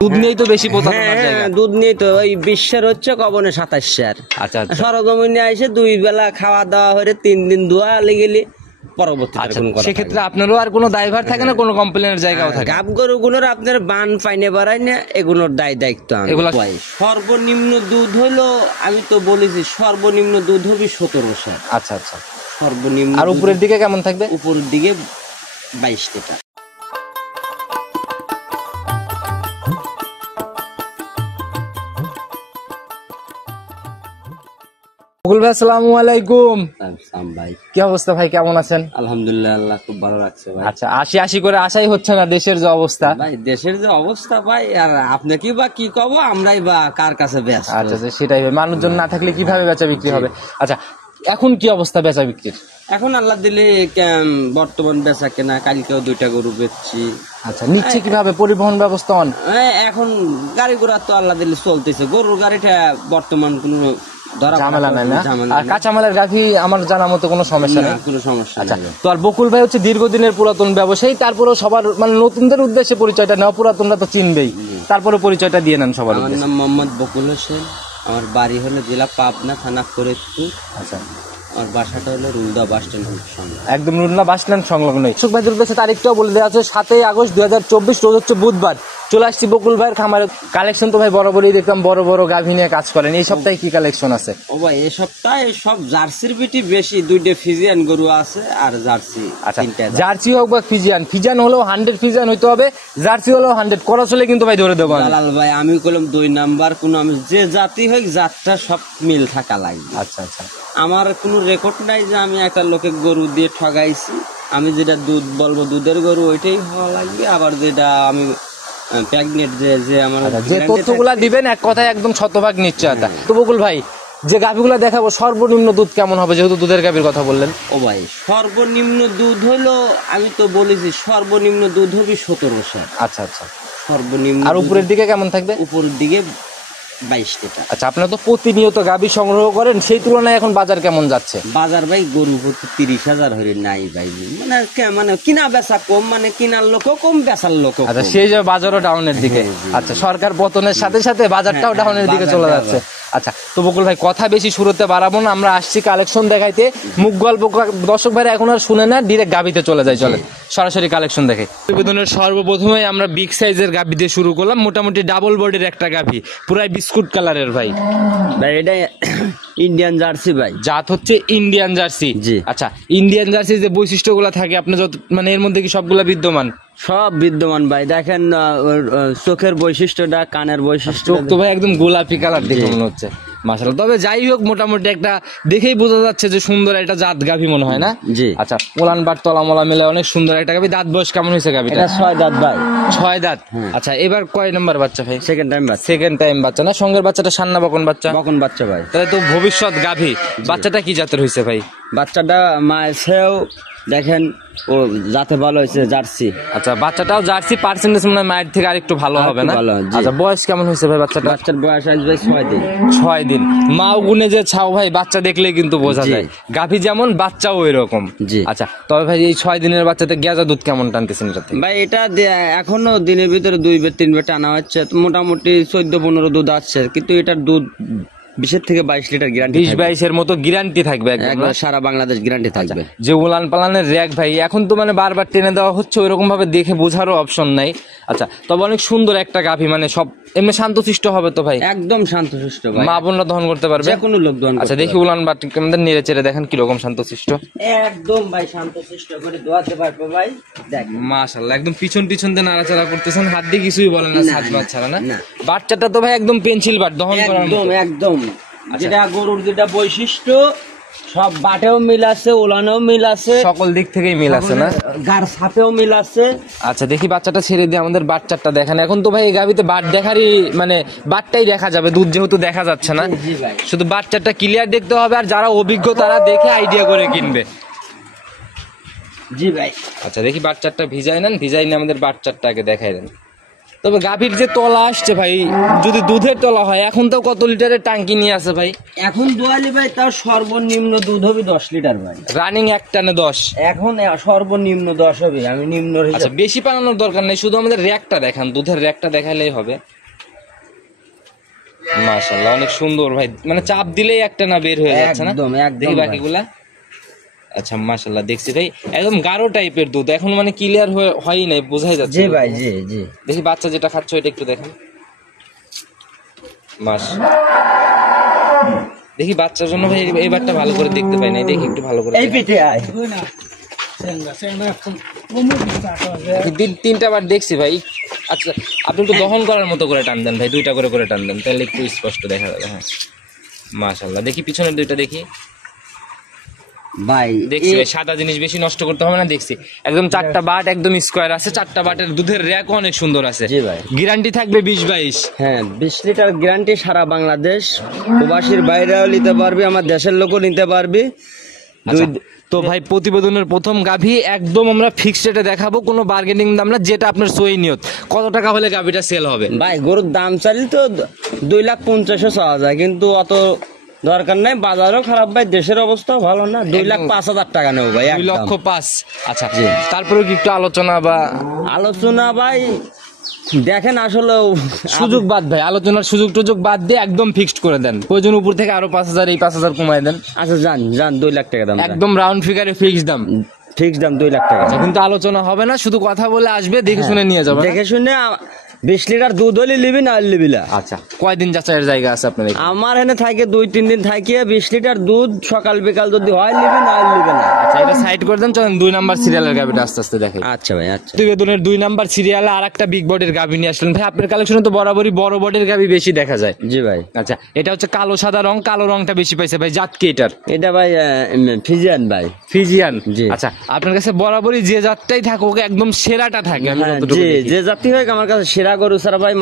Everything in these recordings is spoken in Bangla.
দুধ নিয়েই তো বেশি প্রতারণার জায়গা। দুধ নিয়ে তো ওই 20 হচ্ছে কবনে 27 আচ্ছা আচ্ছা সরজমিনে এসে 2 বেলা খাওয়া দাওয়া হয়ে 3 দিন দোয়া লেগেলি পরবর্তীতে কোনো কথা সেক্ষেত্রে আপনারও আর কোনো দায়ভার থাকে না, কোনো কমপ্লেনের জায়গাও থাকে না। গাব গরুগুলোর আপনার বান পাইনে বাড়ায় না, এগুলোর দায়িত্ব এগুলা সর্বনিম্ন দুধ হলো, আমি তো বলেছি সর্বনিম্ন দুধ হবে 17 আচ্ছা আচ্ছা সর্বনিম্ন। আর উপরের দিকে কেমন থাকবে? উপরের দিকে 22 লিটার। বকুল ভাই আসসালামু আলাইকুম। ভাই কি অবস্থা ভাই, কেমন আছেন? আলহামদুলিল্লাহ, আল্লাহ খুব ভালো রাখছে ভাই। আচ্ছা, আশি করে আশাই হচ্ছে না দেশের যে অবস্থা। ভাই দেশের যে অবস্থা ভাই, আর আপনি কি বা কি কব, আমরাই বা কার কাছে ব্যস্ত। আচ্ছা সেটাই, মানুষজন না থাকলে কিভাবে বেচা বিক্রি হবে? আচ্ছা, এখন কি অবস্থা বেচা বিক্রির? এখন আল্লাহ দিলে বর্তমান বেচা কেনা, কালকেও 2টা গরু বেচছি। আচ্ছা, নিচ্ছে কিভাবে পরিবহন ব্যবস্থা? এখন গাড়ি ঘোড়া তো আল্লাহ দিলে চলতেছে, গরুর গাড়িটা বর্তমান কোনো ঝামেলা নাই না। আর কাঁচামালের গাভী আমার জানা মতো কোনো সমস্যা নেই, কোনো সমস্যা নেই। তো আর বকুল ভাই হচ্ছে দীর্ঘদিনের পুরাতন ব্যবসায়ী, তারপরেও সবার মানে নতুনদের উদ্দেশ্যে পরিচয়টা নেওয়া, পুরাতনরা তো চিনবেই, তারপরে পরিচয়টা দিয়ে নেন সবার। আমার নাম মোহাম্মদ বকুল হোসেন, আমার বাড়ি হলো জেলা পাবনা, থানা ফরিদপুর। আচ্ছা, আর বাসাটা হলো রুলদা বাস স্ট্যান্ড সংলগ্ন, একদম রুলদা বাস স্ট্যান্ড সংলগ্ন। সুখ ভাইদের উদ্দেশ্যে তারিখটাও বলে দেওয়া আছে 7 আগস্ট 2024, রোজ হচ্ছে বুধবার। চলে আসছি বকুল ভাইয়ের খামারে। কালেকশন তো ভাই বরাবরই দেখলাম বড় বড় গাভী নিয়ে কাজ করেন, এই সপ্তাহে কি কালেকশন আছে? ও ভাই এই সপ্তাহে সব জার্সির বিটি বেশি, 2টা ফিজিয়ান গরু আছে আর জার্সি। আচ্ছা, জার্সি হোক বা ফিজিয়ান, ফিজিয়ান হলেও 100 ফিজিয়ান হইতে হবে, জার্সি হলেও 100 করা চলে কিন্তু ভাই ধরে দেবো দালাল ভাই। আমি কইলাম 2 নাম্বার, কোন আমি যে জাতি হোক জাতটা সব মিল থাকা লাগবে। আচ্ছা আচ্ছা, আমার কোনো রেকর্ড নাই যে আমি একটা লোকে গরু দিয়ে ঠগাইছি। আমি যেটা দুধ বলবো দুধের গরু ওইটাই হওয়া লাগবে, আবার যেটা আমি প্রেগনেন্ট যে আমার যে তথ্যগুলা দিবেন এক কথায় একদম শতভাগ নিশ্চয়তা। তো বকুল ভাই, যে গাভীগুলা দেখাবো সর্বনিম্ন দুধ কেমন হবে, যেহেতু দুধের গাভীর কথা বললেন? ও ভাই সর্বনিম্ন দুধ হলো, আমি তো বলেছি সর্বনিম্ন দুধ হবে 17। আচ্ছা আচ্ছা, সর্বনিম্ন। আর উপরের দিকে কেমন থাকবে? উপরের দিকে 22 লিটার। আচ্ছা, আপনারা তো প্রতিনিয়ত গাভী সংগ্রহ করেন, সেই তুলনায় এখন বাজার কেমন যাচ্ছে? বাজার ভাই গরু প্রতি 30,000 হয়ে নাই ভাই, মানে কিনা বেচা কম, মানে কিনার লোকও কম, বেচার লোকও। আচ্ছা, সেই যে বাজারও ডাউনের দিকে। আচ্ছা, সরকার পতনের সাথে সাথে বাজারটাও ডাউনের দিকে চলে যাচ্ছে। আচ্ছা, তো বকুল ভাই কথা বেশি শুরুতে বাড়াবো না, আমরা আসছি কালেকশন দেখাইতে। মুখ গল্প দর্শক ভাইরা এখন আর শুনে না, ডিরেক্ট গাভীতে চলে যায়। চলে সরাসরি কালেকশন দেখে। প্রতিবেদনের সর্বপ্রথমে আমরা বিগ সাইজের গাভী দিয়ে শুরু করলাম। মোটামুটি ডাবল বডির একটা গাভী, পুরাই বিস্কুট কালারের ভাই। ভাই এটা ইন্ডিয়ান জার্সি ভাই, জাত হচ্ছে ইন্ডিয়ান জার্সি। জি। আচ্ছা, ইন্ডিয়ান জার্সি যে বৈশিষ্ট্যগুলো থাকে আপনার যত মানে এর মধ্যে কি সবগুলা বিদ্যমান? সব বিদ্যমান ভাই। দেখেন চোখের বৈশিষ্ট্যটা, কানের বৈশিষ্ট্য, চোখ তো ভাই একদম গোলাপি কালার দেখে মনে হচ্ছে, মাশাআল্লাহ। তবে যাই হোক, মোটামুটি একটা দেখেই বোঝা যাচ্ছে যে সুন্দর একটা জাত গাভী মনে হয় না? জি। আচ্ছা, ওলান বাট তলা মলা মিলে অনেক সুন্দর একটা গাভী। দাঁত বয়স কেমন হয়েছে গাভীটা? এটা 6 দাঁত ভাই। 6 দাঁত। আচ্ছা, এবার কয় নাম্বার বাচ্চা ভাই? সেকেন্ড টাইম বাচ্চা। সেকেন্ড টাইম বাচ্চা না? সঙ্গের বাচ্চাটা সান্না বকন বাচ্চা? বকন বাচ্চা ভাই। তাহলে তো ভবিষ্যৎ গাভী। বাচ্চাটা কি জাতের হয়েছে ভাই? বাচ্চাটা মায়েও দেখেন ও যাতে ভালো হয়েছে, জার্সি। আচ্ছা, বাচ্চাটাও জার্সি, পার্সেন্টেজ মনে হয় মায়ের থেকে আরেকটু ভালো হবে না? আচ্ছা, বয়স কেমন হয়েছে ভাই বাচ্চাটা? বাচ্চার বয়স আসবে 6 দিন। 6 দিন। মাও গুনে যে ছাও ভাই, বাচ্চা দেখলেই কিন্তু বোঝা যায়। গাভী যেমন বাচ্চাও এরকম। জি। আচ্ছা, তবে ভাই এই 6 দিনের বাচ্চাতে গেজা দুধ কেমন টানতেছেন এটা থেকে? ভাই এটা এখনো দিনের ভিতরে 2 বের 3 বের টানা হচ্ছে, মোটামুটি 14-15 দুধ আসছে, কিন্তু এটার দুধ 20 থেকে 22 লিটার গ্যারান্টি। 20-22 এর মতো গ্যারান্টি থাকবে একদম, সারা বাংলাদেশ গ্যারান্টি থাকবে। যে উলান পালানের র্যাক ভাই এখন তো মানে বারবার টেনে দেওয়া হচ্ছে, ওইরকম ভাবে দেখে বোঝারও অপশন নাই। আচ্ছা, তবে অনেক সুন্দর একটা গাভী, মানে সব এমনি শান্তশিষ্ট হবে তো ভাই? একদম শান্তশিষ্ট ভাই, মা বোনরা দহন করতে পারবে, যে কোনো লোক দহন। আচ্ছা, দেখি উলান বাট আমাদের নেড়ে চেড়ে দেখেন কিরকম শান্তশিষ্ট। একদম ভাই শান্তশিষ্ট করে দোয়াতে পারবে ভাই। দেখ মাশাআল্লাহ, একদম পিছন দিয়ে নাড়াচাড়া করতেছেন, হাত দিয়ে কিছুই বলেন না, সাত বাট ছাড়া না? বাচ্চাটা তো ভাই একদম পেন্সিল বাট, দহন করার মতো। একদম যেটা গরুর যেটা বৈশিষ্ট্য, সব বাটেও মিল আছে, ওলানেও মিল আছে, সকল দিক থেকেই মিল আছে না? গার সাথেও মিল আছে। আচ্ছা, দেখি বাচ্চাটা ছেড়ে দিয়ে আমাদের বাচ্চাটা দেখেন। এখন তো ভাই এই গাভীতে বাট দেখারই মানে বাটটাই দেখা যাবে, দুধ যেহেতু দেখা যাচ্ছে না, শুধু বাচ্চাটা ক্লিয়ার দেখতে হবে, আর যারা অভিজ্ঞ তারা দেখে আইডিয়া করে কিনবে। জি ভাই। আচ্ছা, দেখি বাচ্চাটা ভিজাই নেন, ভিজাই নিয়ে আমাদের বাচ্চাটাকে দেখাই দেন। তবে গাভীর যে তলা আসছে ভাই, যদি দুধের তলা হয়, এখন তো কত লিটারের টাঙ্কি নিয়ে আছে ভাই? এখন দোয়ালি ভাই তার সর্বনিম্ন দুধ হবে 10 লিটার ভাই। রানিং এক টানে 10? এখন সর্বনিম্ন 10 হবে, আমি নিম্ন আচ্ছা, বেশি পালানোর দরকার নেই, শুধু আমাদের র্যাকটা দেখান, দুধের র্যাকটা দেখালেই হবে। মাশাআল্লাহ, অনেক সুন্দর ভাই, মানে চাপ দিলেই একটা না বের হয়ে যাচ্ছে না? একদম দেখি বাকিগুলা। আচ্ছা মাশাআল্লাহ, দেখছি ভাই একদম গাঢ় টাইপের দুধ, এখন মানে ক্লিয়ার হয়ই নাই, বোঝাই যাচ্ছে। জি ভাই, জি জি। দেখি বাচ্চা যেটা খাচ্ছে ওইটা একটু দেখেন। দেখি বাচ্চার জন্য ভাই এইবারটা ভালো করে দেখতে পাই নাই, দেখি একটু ভালো করে এই পিঠে আয়। তিনটা বার দেখছি ভাই। আচ্ছা, আপনি একটু দহন করার মতো করে টান দেন ভাই, দুইটা করে টান দেন, তাহলে একটু স্পষ্ট দেখা যাবে। হ্যাঁ মাশাআল্লাহ, দেখি পিছনের দুইটা দেখি ভাই। দেখছি ভাই, সাদা জিনিস বেশি নষ্ট করতে হবে না। দেখছি একদম 4টা বাট একদম স্কোয়ার আছে, 4টা বাটের দুধের র্যাকও অনেক সুন্দর আছে। জি ভাই। গ্যারান্টি থাকবে 20-22? হ্যাঁ, 20 লিটার গ্যারান্টি, সারা বাংলাদেশ, প্রবাসীর বাইরেও নিতে পারবে, আমার দেশের লোকও নিতে পারবে। আচ্ছা, তো ভাই প্রতিবেদনের প্রথম গাভী একদম আমরা ফিক্সড রেটে দেখাবো, কোনো বার্গেনিং দাম না, যেটা আপনার সই নিয়ত। কত টাকা হলে গাভীটা সেল হবে? ভাই গরুর দাম চাইলে তো 2,50,000 চাওয়া যায়, কিন্তু অত দরকার নাই, বাজারও খারাপ ভাই, দেশের অবস্থাও ভালো না। 2,05,000 টাকা নেবো ভাই, 2,05,000। আচ্ছা, তারপরে কি একটু আলোচনা বা আলোচনা ভাই দেখেন, আসলে সুযোগ বাদ ভাই, আলোচনার সুযোগ বাদ দিয়ে একদম ফিক্সড করে দেন, প্রয়োজন উপর থেকে আরো 5,000 এই 5,000 কমায় দেন। আচ্ছা, যান 2 লাখ টাকা দাম, একদম রাউন্ড ফিগারে ফিক্সড দাম। ফিক্স দাম 2 লাখ টাকা। কিন্তু আলোচনা হবে না, শুধু কথা বলে আসবে, দেখে শুনে নিয়ে যাবে। দেখে শুনে 20 লিটার দুধ হলে লিবি না লিবি না। আচ্ছা, কয়দিন যাচাইয়ের জায়গা আছে আপনার এখানে? আমার এখানে থাকে 2-3 দিন থাকিয়ে 20 লিটার দুধ সকাল বিকাল যদি হয় লিবি না লিবি না। আচ্ছা, এটা সাইড করে দেন, চলেন 2 নাম্বার সিরিয়ালের গাভিটা আস্তে আস্তে দেখে। আচ্ছা ভাই, আচ্ছা। প্রতিবেদনের 2 নাম্বার সিরিয়ালে আরেকটা বিগ বডির গাভি নিয়ে আসলেন ভাই। আপনার কালেকশনে তো বরাবরই বড় বডির গাভি বেশি দেখা যায়। জি ভাই। আচ্ছা, এটা হচ্ছে কালো সাদা রং, কালো রংটা বেশি পাইছে ভাই, জাত কি এটার? এটা ভাই ফিজিয়ান ভাই। ফিজিয়ান? জি। আচ্ছা, আপনার কাছে বরাবরই যে জাতটাই থাকুক একদম সেরাটা থাকে, আমি হ্যাঁ, যতটুকু জি, দেখি। যে জাতি হোক আমার কাছে সেরা গরু ছাড়া ভাই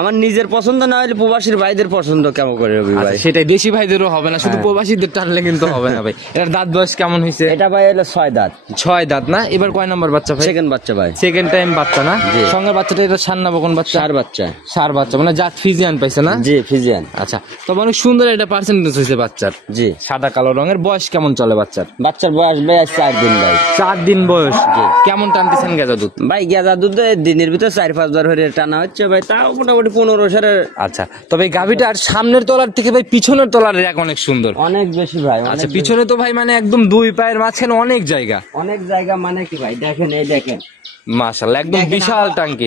আমার নিজের পছন্দ না হলে প্রবাসীর ভাইদের পছন্দ কেমন করে হবে ভাই? আচ্ছা, সেটাই, দেশি ভাইদেরও হবে না, শুধু প্রবাসীদের টানলে কিন্তু হবে না ভাই। এটার দাঁত বয়স কেমন হয়েছে? এটা ভাই হলো 6 দাঁত। 6 দাঁত না? এবার কয় নাম্বার বাচ্চা ভাই? সেকেন্ড বাচ্চা ভাই। সেকেন্ড টাইম বাচ্চা না? জি। সঙ্গে বাচ্চাটা এটা সার না বকন বাচ্চা? সার বাচ্চা। সার বাচ্চা, মানে জাত ফিজিয়ান পাইছে না? জি, ফিজিয়ান। আচ্ছা, তবে অনেক সুন্দর এটা পার্সেন্টেজ হয়েছে বাচ্চার। জি। সাদা কালো রঙের। বয়স কেমন চলে বাচ্চার? বাচ্চার বয়স ভাই 4 দিন ভাই। 4 দিন বয়স। জি। কেমন টানতেছেন গেজা দুধ? ভাই গেজা দুধ দিনের ভিতরে 4-5 বার হয়ে টানা হচ্ছে ভাই, তাও মোটামুটি 15 সালের। আচ্ছা, তবে এই গাভিটার সামনের তলার থেকে ভাই পিছনের তলার র্যাক অনেক সুন্দর। অনেক বেশি ভাই। আচ্ছা, পিছনে তো ভাই মানে একদম 2 পায়ের মাঝখানে অনেক জায়গা। অনেক জায়গা মানে কি ভাই, দেখেন এই দেখেন মাশাআল্লাহ, একদম বিশাল টাঙ্কি।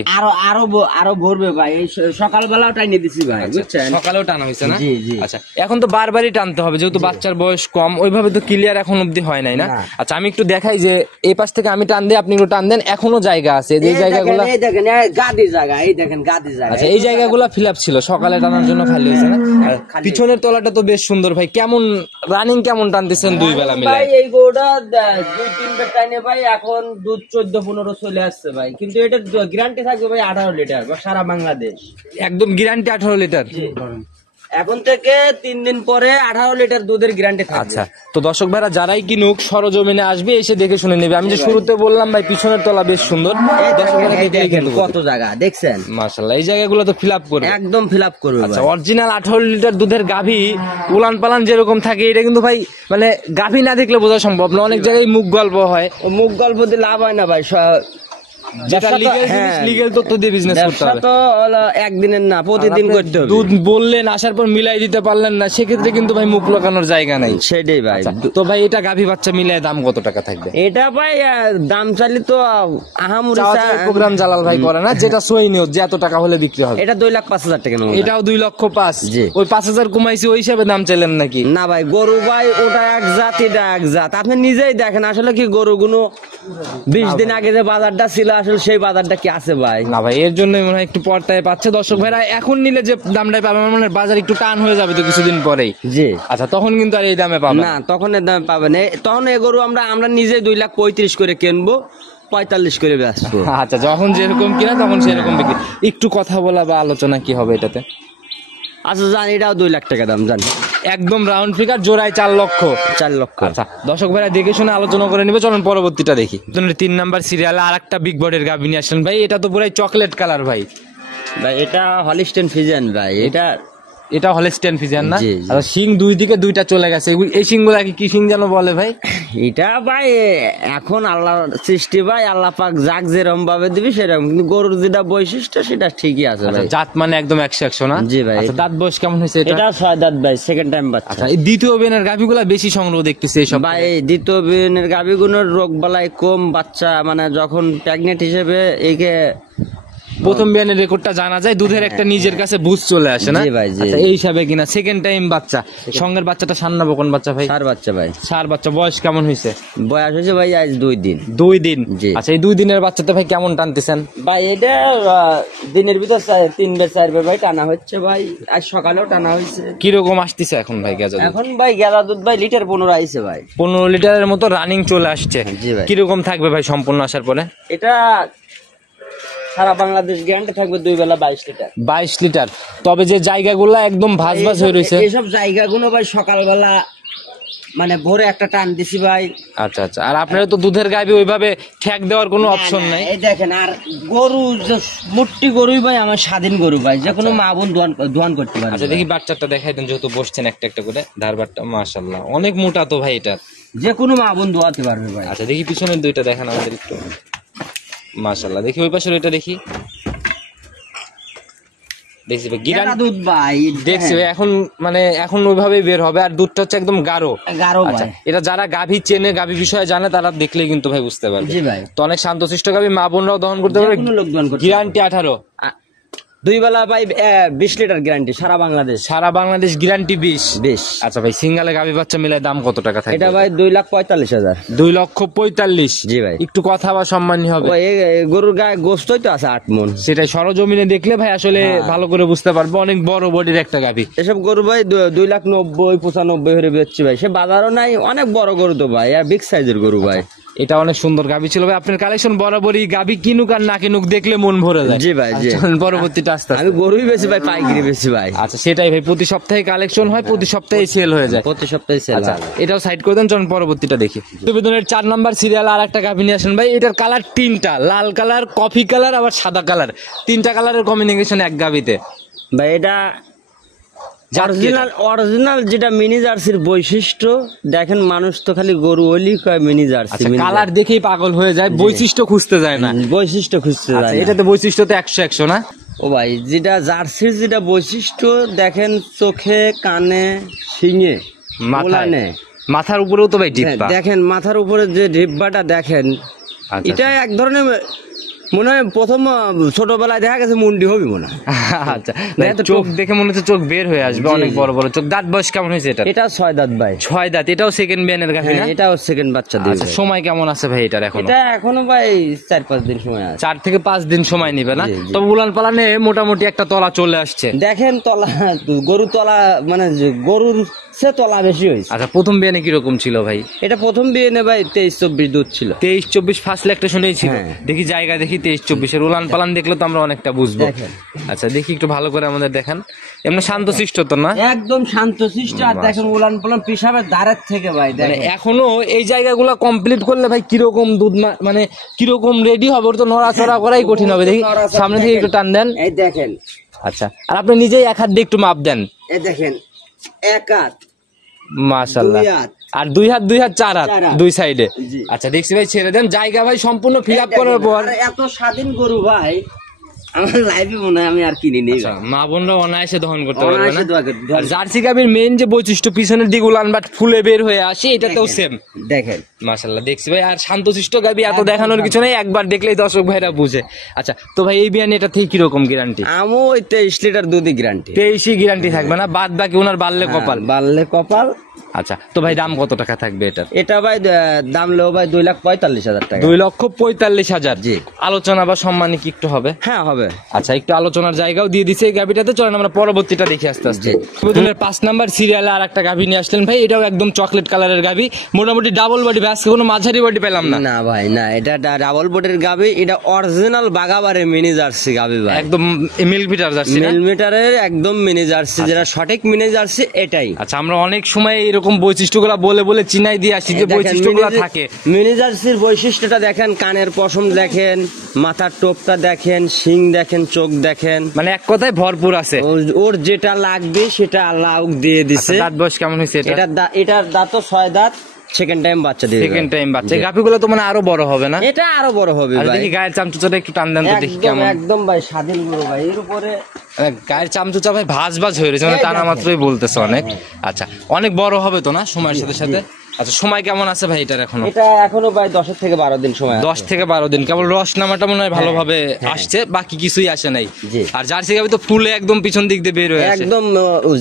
আরো ভরবে ভাই, এই সকালবেলাও টাইনে দিছি ভাই, বুঝছেন? সকালেও টানা হয়েছে না? জি, জি। আচ্ছা, এখন তো বারবারই টানতে হবে, যেহেতু বাচ্চার বয়স কম, ওইভাবে তো ক্লিয়ার এখন অব্দি হয় নাই না? না। আচ্ছা, আমি একটু দেখাই যে এই পাশ থেকে আমি টান দিই, আপনি একটু টান দেন, এখনো জায়গা আছে, যে জায়গাগুলো। এই দেখেন এই গাদি জায়গা, এই দেখেন গাদি জায়গা। আচ্ছা, এই জায়গাগুলো ফিল আপ ছিল, সকালে টানার জন্য খালি হয়েছে না? আর খালি। পিছনের তলাটা তো বেশ সুন্দর ভাই। কেমন রানিং কেমন টানতেছেন 2 বেলা মিলে? ভাই এই গরুটা 2-3 বার টাইনে ভাই এখন দুধ 14-15 চলে আসছে ভাই, কিন্তু এটা গ্যারান্টি থাকবে ভাই 18 লিটার বা সারা বাংলাদেশ। একদম গ্যারান্টি 18 লিটার। এখন থেকে 3 দিন পরে 18 লিটার দুধের গ্যারান্টি থাকবে। আচ্ছা, তো দর্শক ভাইরা যারাই কিনুক সরজমিনে আসবে, এসে দেখে শুনে নেবে। আমি যে শুরুতে বললাম ভাই পিছনের তলা বেশ সুন্দর, দর্শক ভাইরা এই দেখলেই দেখেন কিন্তু কত জায়গা দেখছেন। মাশাআল্লাহ, এই জায়গাগুলো তো ফিল আপ করবে। একদম ফিল আপ করবে আচ্ছা, ভাই। অরিজিনাল 18 লিটার দুধের গাভী উলান পালান যেরকম থাকে, এটা কিন্তু ভাই মানে গাভী না দেখলে বোঝা সম্ভব না। অনেক জায়গায় মুখ গল্প হয়, মুখ গল্প দিয়ে লাভ হয় না ভাই, যেটা ব্যবসা তো- লিগ্যাল জিনিস, হ্যাঁ। লিগ্যাল তথ্য দিয়ে বিজনেস করতে ব্যবসা হবে। তো হলো একদিনের না, প্রতিদিন করতে হবে। দুধ বললেন, আসার পর মিলাই দিতে পারলেন না, সেক্ষেত্রে কিন্তু ভাই মুখ লোকানোর জায়গা নাই। সেটাই ভাই। আচ্ছা, তো ভাই এটা গাভী বাচ্চা মিলাই দাম কত টাকা থাকবে? এটা ভাই দাম চালি তো আহামরি প্রোগ্রাম জালাল ভাই করে না, যেটা সই নিয়ত যে এত টাকা হলে বিক্রি হবে। এটা 2,05,000 টাকা নেবো। এটাও 2,05,000। জি। ওই 5,000 কমাইছি, ওই হিসাবে দাম চাইলেন নাকি? না ভাই, গরু ভাই ওটা এক জাত এটা এক জাত, আপনি নিজেই দেখেন আসলে কি গরুগুলো 20 দিন আগে যে বাজারটা ছিল আসলে সেই বাজারটা কি আছে ভাই? না ভাই, এর জন্য মনে হয় একটু পর্তায় পাচ্ছে দর্শক ভাইরা। এখন নিলে যে দামটাই পাবে, আমার মনে হয় বাজার একটু টান হয়ে যাবে তো কিছুদিন পরেই। জি। আচ্ছা, তখন কিন্তু আর এই দামে পাবে না, তখন এর দামে পাবেন। তখন এই গরু আমরা নিজে 2,35,000 করে কিনবো, 45 করে বেচবো। আচ্ছা, যখন যেরকম কিনা তখন সেরকম বিক্রি। একটু কথা বলা বা আলোচনা কি হবে এটাতে? আচ্ছা জানি, এটাও 2 লাখ টাকা দাম জানি। একদম রাউন্ড ফিগার, জোড়ায় 4 লক্ষ। 4 লক্ষ। আচ্ছা, দর্শক ভাইরা দেখে শুনে আলোচনা করে নিবে। চলুন পরবর্তীটা দেখি। 3 নাম্বার সিরিয়ালে আর একটা বিগ বডির গাভী নিয়ে আসলেন ভাই। এটা তো পুরাই চকলেট কালার ভাই। ভাই এটা হলিস্টেন ফিজিয়ান ভাই, এটা হলস্টেইন ফ্রিজিয়ান না? জি, জি। আর শিং দুই দিকে দুইটা চলে গেছে, এই শিংগুলা কি শিং যেন বলে ভাই? এটা ভাই এখন আল্লাহর সৃষ্টি ভাই, আল্লাহ পাক যাক যেরকম ভাবে দিবি সেরকম, কিন্তু গরুর যেটা বৈশিষ্ট্য সেটা ঠিকই আছে আচ্ছা, ভাই। জাত মানে একদম 100 না? জি ভাই। আচ্ছা, দাঁত বয়স কেমন হয়েছে এটা? এটা 6 দাঁত ভাই, সেকেন্ড টাইম বাচ্চা। আচ্ছা, এই দ্বিতীয় বেনের গাভিগুলা বেশি সংগ্রহ দেখতেছি এইসব। ভাই দ্বিতীয় বিনের গাভিগুলোর রোগ বালাই কম, বাচ্চা মানে যখন প্রেগনেন্ট হিসেবে একে প্রথম বিয়ানের রেকর্ডটা জানা যায়, দুধের একটা নিজের কাছে বুঝ চলে আসে না? জি ভাই, জি। আচ্ছা, এই হিসাবে কিনা সেকেন্ড টাইম বাচ্চা, সঙ্গের বাচ্চাটা সান্না বকন বাচ্চা ভাই? সার বাচ্চা ভাই। সার বাচ্চা, বয়স কেমন হয়েছে? বয়স হয়েছে ভাই আজ 2 দিন। 2 দিন। জি। আচ্ছা, এই 2 দিনের বাচ্চাটা ভাই কেমন টানতেছেন? ভাই এটা দিনের ভিতর 3 বের 4 বের ভাই টানা হচ্ছে ভাই, আজ সকালেও টানা হয়েছে। কিরকম আসতেছে এখন ভাই গেজা দুধ? এখন ভাই গেলা দুধ ভাই লিটার 15 আইছে ভাই। 15 লিটারের মতো রানিং চলে আসছে। জি ভাই। কিরকম থাকবে ভাই সম্পূর্ণ আসার পরে? এটা সারা বাংলাদেশ গ্যারান্টি থাকবে 2 বেলা 22 লিটার। 22 লিটার। তবে যে জায়গাগুলো একদম ভাজ ভাজ হয়ে রয়েছে, এইসব জায়গাগুলো ভাই সকালবেলা মানে ভোরে একটা টান দিছি ভাই। আচ্ছা আচ্ছা, আর আপনারা তো দুধের গাভী ওইভাবে ঠ্যাক দেওয়ার কোনো অপশন নাই? এই দেখেন, আর গরু যে মোট্টি গরুই ভাই আমার স্বাধীন গরু ভাই, যে কোনো মা বোন দোয়ান করতে পারে। আচ্ছা, দেখি বাচ্চাটা দেখাই দেন, যেহেতু বসছেন একটা একটা করে। ধারবারটা মাশাআল্লাহ অনেক মোটা তো ভাই এটা। যে কোনো মা বোন দোয়াতে পারবে ভাই। আচ্ছা, দেখি পিছনের দুইটা দেখান আমাদের একটু। মাশাআল্লাহ, দেখি ওই পাশের ওইটা দেখি। দেখছি ভাই গেরা গিরান দুধ ভাই, দেখছি ভাই, এখন মানে এখন ওইভাবেই বের হবে, আর দুধটা হচ্ছে একদম গাঢ়। গারো আচ্ছা, ভাই। এটা যারা গাভী চেনে, গাভী বিষয়ে জানে, তারা দেখলেই কিন্তু ভাই বুঝতে পারবে। জি ভাই। তো অনেক শান্তশিষ্ট গাভী মা বোনরাও দহন করতে যে পারবে। কোনো লোক দোয়ান করতে পারবে। গ্যারান্টি 18। 2 বেলা ভাই 20 লিটার গ্যারান্টি সারা বাংলাদেশ। সারা বাংলাদেশ গ্যারান্টি 20। 20। আচ্ছা ভাই, সিঙ্গালে গাভী বাচ্চা মিলে দাম কত টাকা থাকে? এটা ভাই 2,45,000। 2,45,000। জি ভাই। একটু কথা বা সম্মানী হবে। ও এই গরুর গায়ে গোস্তই তো আছে 8 মণ। সেটাই সরজমিনে দেখলে ভাই আসলে হ্যাঁ। ভালো করে বুঝতে পারবো, অনেক বড় বডির একটা গাভী। এসব গরু ভাই 2,90,95 হরে বেচছি ভাই, সে বাজারও নাই, অনেক বড় গরু তো ভাই, আর বিগ সাইজের গরু ভাই। এটা অনেক সুন্দর গাভী ছিল ভাই। আপনার কালেকশন বরাবরই গাভী কিনুক আর না কিনুক দেখলে মন ভরে যায়। জি ভাই, জি। চলুন পরবর্তীটা আস্তে আস্তে। আমি গরুই বেশি ভাই, পাইকারি বেশি ভাই। আচ্ছা, সেটাই ভাই, প্রতি সপ্তাহে কালেকশন হয়, প্রতি সপ্তাহে সেল হয়ে যায়। প্রতি সপ্তাহে সেল। আচ্ছা, এটাও সাইড করে দেন, চলুন পরবর্তীটা দেখি। প্রতিবেদনের 4 নাম্বার সিরিয়াল আর একটা গাভী নিয়ে আসেন ভাই। এটার কালার 3টা, লাল কালার, কফি কালার, আবার সাদা কালার। 3টা কালারের কম্বিনেশন এক গাভীতে। ভাই এটা জাত কি এটা? অরিজিনাল যেটা মিনি জার্সির বৈশিষ্ট্য দেখেন, মানুষ তো খালি গরু হলি কয় মিনি জার্সি। আচ্ছা, কালার দেখেই পাগল হয়ে যায়, বৈশিষ্ট্য খুঁজতে যায় না। বৈশিষ্ট্য খুঁজতে আচ্ছা, যায় না। এটাতে বৈশিষ্ট্য তো 100 না? ও ভাই, যেটা জার্সির যেটা বৈশিষ্ট্য দেখেন, চোখে, কানে, শিঙে, মাথায়, ওলানে। মাথার উপরেও তো ভাই ডিপ্পা। দেখেন মাথার উপরে যে ডিব্বাটা দেখেন, আচ্ছা, এটা এক ধরনের মনে হয় প্রথম ছোটবেলায় দেখা গেছে মুন্ডি হবি মনে হয়। আচ্ছা, না, চোখ দেখে মনে হচ্ছে চোখ বের হয়ে আসবে, অনেক বড় বড় চোখ। দাঁত বয়স কেমন হয়েছে এটা? এটা 6 দাঁত ভাই। 6 দাঁত। এটাও সেকেন্ড বিয়ানের গাভী না? হ্যাঁ, এটাও সেকেন্ড বাচ্চা দিবে আচ্ছা, ভাই। সময় কেমন আছে ভাই এটার এখন? এটা এখনো ভাই 4-5 দিন সময় আছে। 4 থেকে 5 দিন সময় নিবে না? জি, জি। তবে উলান পালানে মোটামুটি একটা তলা চলে আসছে। দেখেন তলা, গরু তলা মানে গরুর সে তলা বেশি হয়েছে। আচ্ছা, প্রথম বিয়ানে কিরকম ছিল ভাই? এটা প্রথম বিয়ে নে ভাই 23-24 দুধ ছিল। 23-24 ফার্স্ট ল্যাকটেশনেই ছিল। হ্যাঁ। দেখি জায়গা, দেখি 23-24 এর উলান পালান দেখলে তো আমরা অনেকটা বুঝবো। দেখেন। আচ্ছা, দেখি একটু ভালো করে আমাদের দেখান। এমনি শান্তশিষ্ট তো না? একদম শান্তশিষ্ট। আর দেখেন উলান পালান পিসাবের দ্বারের থেকে ভাই মানে দেখেন। এখনো এই জায়গাগুলো কমপ্লিট করলে ভাই কিরকম দুধ মানে কিরকম রেডি হবে, ওর তো নড়াচড়া করাই কঠিন হবে। দেখি সামনে থেকে একটু টান দেন। এই দেখেন, আচ্ছা, আর আপনি নিজেই এক হাত দিয়ে একটু মাপ দেন। এই দেখেন, এক হাত, মাশাআল্লাহ। 2 হাত, আর 2 হাত 4 হাত 4 হাত। 2 সাইডে। জি। আচ্ছা, দেখছি ভাই, ছেড়ে দেন। জায়গা ভাই সম্পূর্ণ ফিল আপ করার পর আর এত স্বাধীন গরু ভাই আমার লাইফে মনে হয় আমি আর কিনি নেই। আচ্ছা, মা বোনরা অনায়াসে দহন করতে পারবে অনায়াসে না? দোয়া করতে আর জার্সি গাভীর মেইন যে বৈশিষ্ট্য, পিছনের দিকে উলান বাট ফুলে বের হয়ে আসে, এটাতেও সেম। দেখেন মাশাআল্লাহ, দেখছি ভাই। আর শান্তশিষ্ট গাভী, এত দেখানোর কিছু নেই, একবার দেখলেই দর্শক ভাইরা বুঝে। আচ্ছা, তো ভাই এই বিয়ানে এটা থেকে কিরকম গ্যারান্টি? আমও ওই 23 লিটার দুধই গ্যারান্টি। 23ই গ্যারান্টি থাকবে না, বাদ বাকি ওনার বাড়লে কপাল। বাড়লে কপাল। আচ্ছা, তো ভাই দাম কত টাকা থাকবে এটার? এটা ভাই দাম লো ভাই 2,45,000 টাকা। 2,45,000। জি। আলোচনা বা সম্মানী কি একটু হবে? হ্যাঁ হবে। আচ্ছা, একটু আলোচনার জায়গাও দিয়ে দিছে এই গাভিটাতে। চলেন আমরা পরবর্তীটা দেখি আস্তে আস্তে। প্রথমে 5 নাম্বার সিরিয়ালে আর একটা গাভি নিয়ে আসলেন ভাই। এটাও একদম চকলেট কালারের গাভি, মোটামুটি ডাবল বডি। আজকে কোনো মাঝারি বডি পেলাম না। না ভাই না, এটা ডাবল বোর্ডের গাবি। এটা অরিজিনাল বাগাবারে মিনি জার্সি গাবি ভাই, একদম মিল্ক বিটার জার্সি না? মিলিমিটারের একদম মিনি জার্সি, যেটা সঠিক মিনি জার্সি এটাই। আচ্ছা, আমরা অনেক সময় এরকম বৈশিষ্ট্যগুলো বলে বলে চিনাই দিয়ে আসি যে বৈশিষ্ট্যগুলো থাকে। মিনি জার্সির বৈশিষ্ট্যটা দেখেন, কানের পশম দেখেন, মাথার টোপটা দেখেন, শিং দেখেন, চোখ দেখেন, মানে এক কথায় ভরপুর আছে। ওর যেটা লাগবে সেটা আল্লাহ দিয়ে দিছে। দাঁত বয়স কেমন হয়েছে এটা? এটার দাঁত 6 দাঁত, সেকেন্ড টাইম বাচ্চা দিবে। সেকেন্ড টাইম বাচ্চা। গাভীগুলো তো মানে আরো বড় হবে না? এটা আরো বড় হবে আর ভাই। দেখি গায়ের চামচুচাটা একটু টান দেন তো দেখি কেমন। একদম ভাই স্বাধীন গরু ভাই। এর উপরে মানে গায়ের চামচুচা ভাই ভাজ ভাজ হয়ে রয়েছে, মানে টানা মাত্রই বলতেছে অনেক। আচ্ছা, অনেক বড় হবে তো না সময়ের সাথে সাথে? আচ্ছা, সময় কেমন আছে ভাই এটার এখনো? এটা এখনো ভাই 10 থেকে 12 দিন সময় আছে। 10 থেকে 12 দিন। কেবল রস নামাটা মনে হয় ভালোভাবে আসছে, বাকি কিছুই আসে নাই। জি। আর জার্সি গাভী তো ফুলে একদম পিছন দিক দিয়ে বের হয়ে আসে। একদম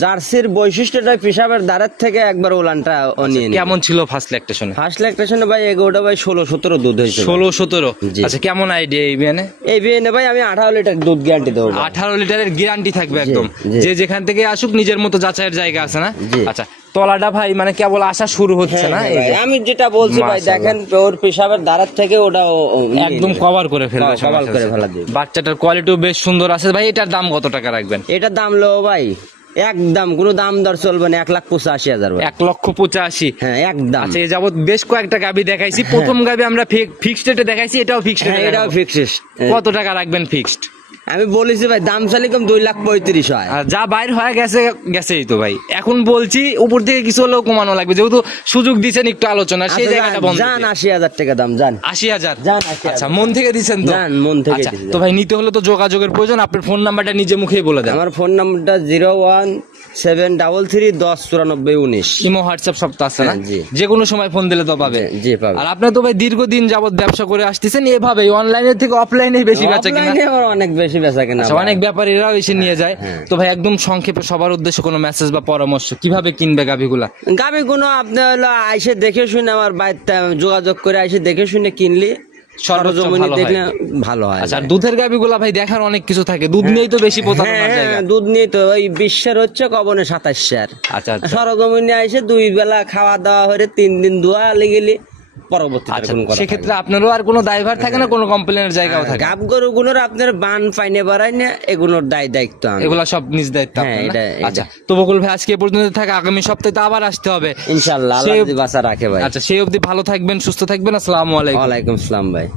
জার্সির বৈশিষ্ট্যটা পেশাবের দাঁড়ের থেকে একবার ওলানটা নিয়ে নিয়ে। কেমন ছিল ফার্স্ট ল্যাকটেশনে? ফার্স্ট ল্যাকটেশনে ভাই এগোটা ভাই 16-17 দুধ হয়েছে। 16-17? জি। আচ্ছা, কেমন আইডিয়া এই বিয়ানে? এই বিয়ে ভাই আমি 18 লিটার দুধ গ্যারান্টি দেবো। 18 লিটারের গ্যারান্টি থাকবে একদম। জি। যে যেখান থেকে আসুক নিজের মতো যাচাইয়ের জায়গা আছে না? জি। আচ্ছা, তলাটা ভাই মানে কেবল আসা শুরু হচ্ছে না? এই যে আমি যেটা বলছি ভাই, মাশাআল্লাহ। দেখেন ওর পেশাবের দাঁড়ার থেকে ওটা একদম কভার করে ফেলবে। কভার করে ফেলা দিবে। বাচ্চাটার কোয়ালিটিও বেশ সুন্দর আছে ভাই। এটার দাম কত টাকা রাখবেন? এটার দাম লো ভাই একদম কোনো দাম দর চলবে না, 1,85,000 ভাই। 1,85,000? হ্যাঁ একদম। আচ্ছা, এ যাবত বেশ কয়েকটা গাবি দেখাইছি। প্রথম গাবি আমরা ফিক্সড রেটে দেখাইছি, এটাও ফিক্সড হ্যাঁ, রেটে। এটাও ফিক্সড। কত টাকা রাখবেন ফিক্সড? আমি বলেছি ভাই দাম চালি কম 2,35,000 হয়। আর যা বাইর হয়ে গেছে গেছেই তো ভাই। এখন বলছি উপর থেকে কিছু হলেও কমানো লাগবে, যেহেতু সুযোগ দিচ্ছেন একটু আলোচনা, সেই আচ্ছা, জায়গাটা বন্ধ। জান 80,000 টাকা দাম, জান 80,000? জান 80,000। আচ্ছা, মন থেকে দিচ্ছেন তো? জান, মন থেকে আচ্ছা, দিছি, তো ভাই নিতে হলে তো যোগাযোগের প্রয়োজন। আপনার ফোন নাম্বারটা নিজে মুখেই বলে দেন। আমার ফোন নাম্বারটা 01733109419। ইমো হোয়াটসঅ্যাপ সব তো আছে না? হ্যাঁ, জি। যে কোনো সময় ফোন দিলে তো পাবে। জি পাবে। আর আপনি তো ভাই দীর্ঘদিন যাবত ব্যবসা করে আসতেছেন এভাবেই, অনলাইনের থেকে অফলাইনে বেশি বেচা কিনা? অফলাইনে আমার অনেক বেশি বেচা কেনা। আচ্ছা, অনেক ব্যাপারীরাও এসে নিয়ে যায়। হ্যাঁ। তো ভাই একদম সংক্ষেপে সবার উদ্দেশ্যে কোনো মেসেজ বা পরামর্শ, কিভাবে কিনবে গাভিগুলা? গাবি কোনো আপনি হলো আইসে দেখে শুনে আমার বাড়িতে যোগাযোগ করে আইসে দেখে শুনে কিনলি সরজমিনে ভালো হয়। দেখলে ভালো হয়। আচ্ছা, আর দুধের গাভিগুলা ভাই দেখার অনেক কিছু থাকে, দুধ নিয়েই তো বেশি প্রতারণার জায়গা। হ্যাঁ, দুধ নিয়ে তো ওই 20 হচ্ছে, কবনে 27। আচ্ছা আচ্ছা সরজমিনে আইসে 2 বেলা খাওয়া দাওয়া হয়ে 3 দিন ধোয়া গেলি পরবর্তীতে আচ্ছা, কোনো কথা সেক্ষেত্রে আপনারও আর কোনো দায়ভার থাকে না, কোনো কমপ্লেনের জায়গাও থাকে না? গাব গরুগুলোর আপনার বান ফাইনে বাড়াই না, এগুলোর দায়িত্ব আমি। এগুলা সব নিজ দায়িত্ব হ্যাঁ, আপনার না? এটা- আচ্ছা, তো বকুল ভাই আজকে এ পর্যন্ত থাকে, আগামী সপ্তাহে তো আবার আসতে হবে ইনশাআল্লাহ, আল্লাহ সে- যদি বাঁচা রাখে ভাই। আচ্ছা, সেই অবধি ভালো থাকবেন, সুস্থ থাকবেন। আসসালামু আলাইকুম। ওয়ালাইকুম আসসালাম ভাই।